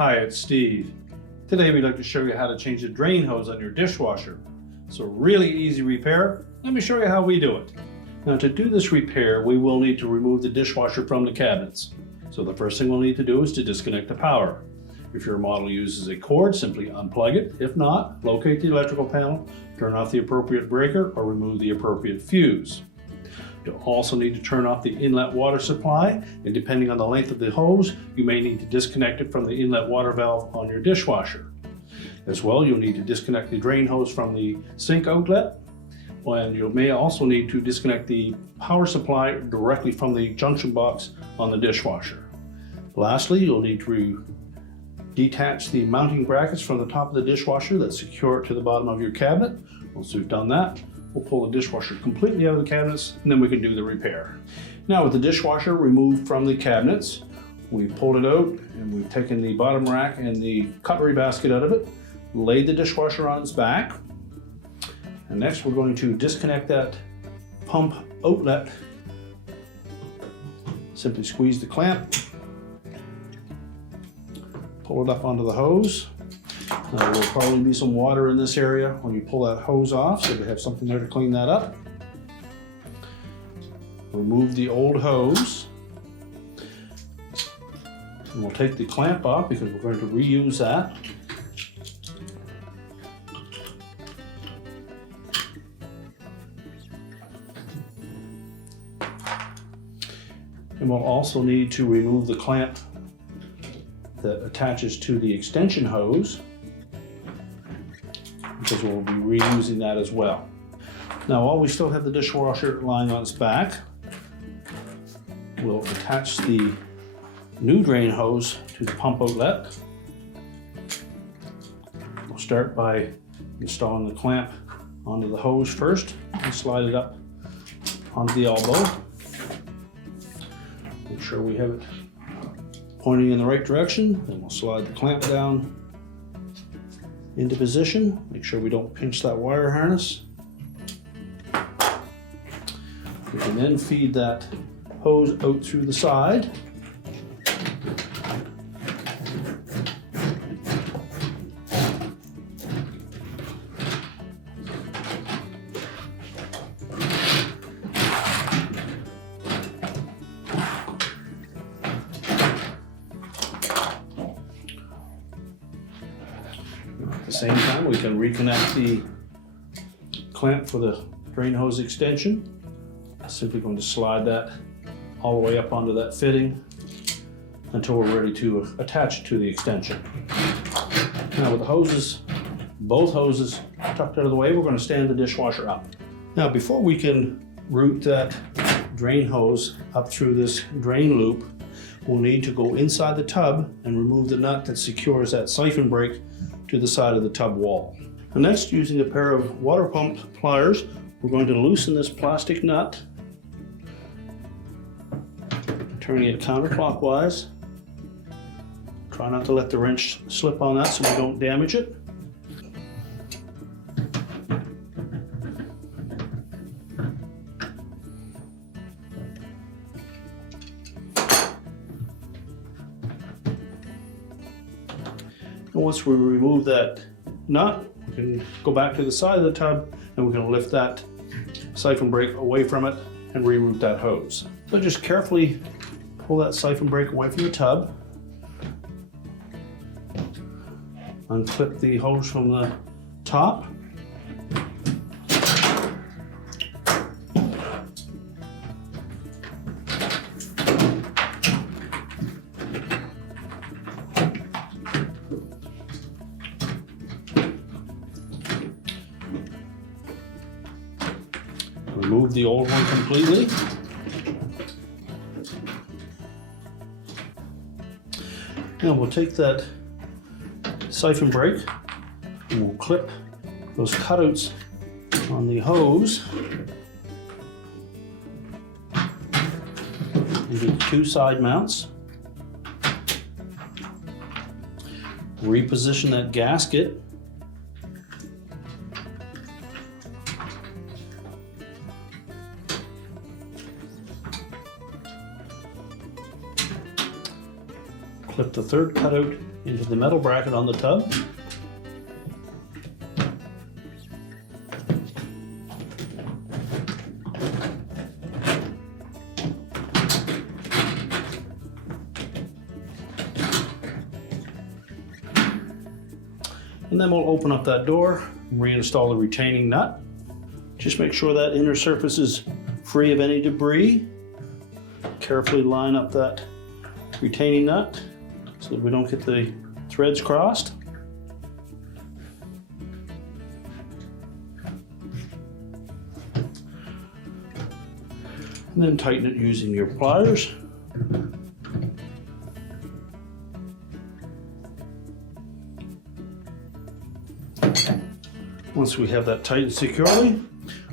Hi, it's Steve. Today we'd like to show you how to change the drain hose on your dishwasher. It's a really easy repair. Let me show you how we do it. Now to do this repair, we will need to remove the dishwasher from the cabinets. So the first thing we'll need to do is to disconnect the power. If your model uses a cord, simply unplug it. If not, locate the electrical panel, turn off the appropriate breaker, or remove the appropriate fuse. You'll also need to turn off the inlet water supply, and depending on the length of the hose, you may need to disconnect it from the inlet water valve on your dishwasher. As well, you'll need to disconnect the drain hose from the sink outlet, and you may also need to disconnect the power supply directly from the junction box on the dishwasher. Lastly, you'll need to detach the mounting brackets from the top of the dishwasher that secure it to the bottom of your cabinet. Once we've done that, we'll pull the dishwasher completely out of the cabinets, and then we can do the repair. Now with the dishwasher removed from the cabinets, we've pulled it out and we've taken the bottom rack and the cutlery basket out of it, laid the dishwasher on its back, and next we're going to disconnect that pump outlet. Simply squeeze the clamp, pull it up onto the hose. There will probably be some water in this area when you pull that hose off, so you have something there to clean that up. Remove the old hose. And we'll take the clamp off because we're going to reuse that. And we'll also need to remove the clamp that attaches to the extension hose, because we'll be reusing that as well. Now, while we still have the dishwasher lying on its back, we'll attach the new drain hose to the pump outlet. We'll start by installing the clamp onto the hose first and slide it up onto the elbow. Make sure we have it pointing in the right direction, then we'll slide the clamp down into position. Make sure we don't pinch that wire harness. We can then feed that hose out through the side. At the same time, we can reconnect the clamp for the drain hose extension. Simply going to slide that all the way up onto that fitting until we're ready to attach it to the extension. Now with the hoses, both hoses tucked out of the way, we're going to stand the dishwasher up. Now before we can route that drain hose up through this drain loop, we'll need to go inside the tub and remove the nut that secures that siphon brake to the side of the tub wall. And next, using a pair of water pump pliers, we're going to loosen this plastic nut, turning it counterclockwise. Try not to let the wrench slip on that so we don't damage it. And once we remove that nut, we can go back to the side of the tub and we can lift that siphon brake away from it and reroute that hose. So just carefully pull that siphon brake away from the tub. Unclip the hose from the top. Remove the old one completely. Now we'll take that siphon brake and we'll clip those cutouts on the hose and do 2 side mounts. Reposition that gasket. Clip the third cutout into the metal bracket on the tub. And then we'll open up that door, reinstall the retaining nut. Just make sure that inner surface is free of any debris. Carefully line up that retaining nut so that we don't get the threads crossed. And then tighten it using your pliers. Once we have that tightened securely,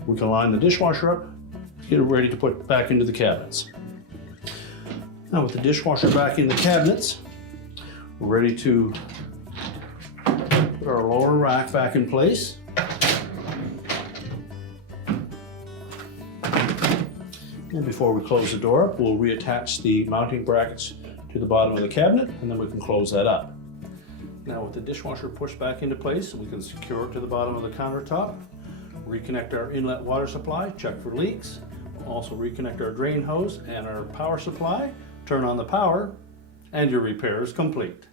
we can line the dishwasher up, get it ready to put back into the cabinets. Now with the dishwasher back in the cabinets, we're ready to put our lower rack back in place. And before we close the door up, we'll reattach the mounting brackets to the bottom of the cabinet, and then we can close that up. Now with the dishwasher pushed back into place, we can secure it to the bottom of the countertop, reconnect our inlet water supply, check for leaks, also reconnect our drain hose and our power supply, turn on the power, and your repair is complete.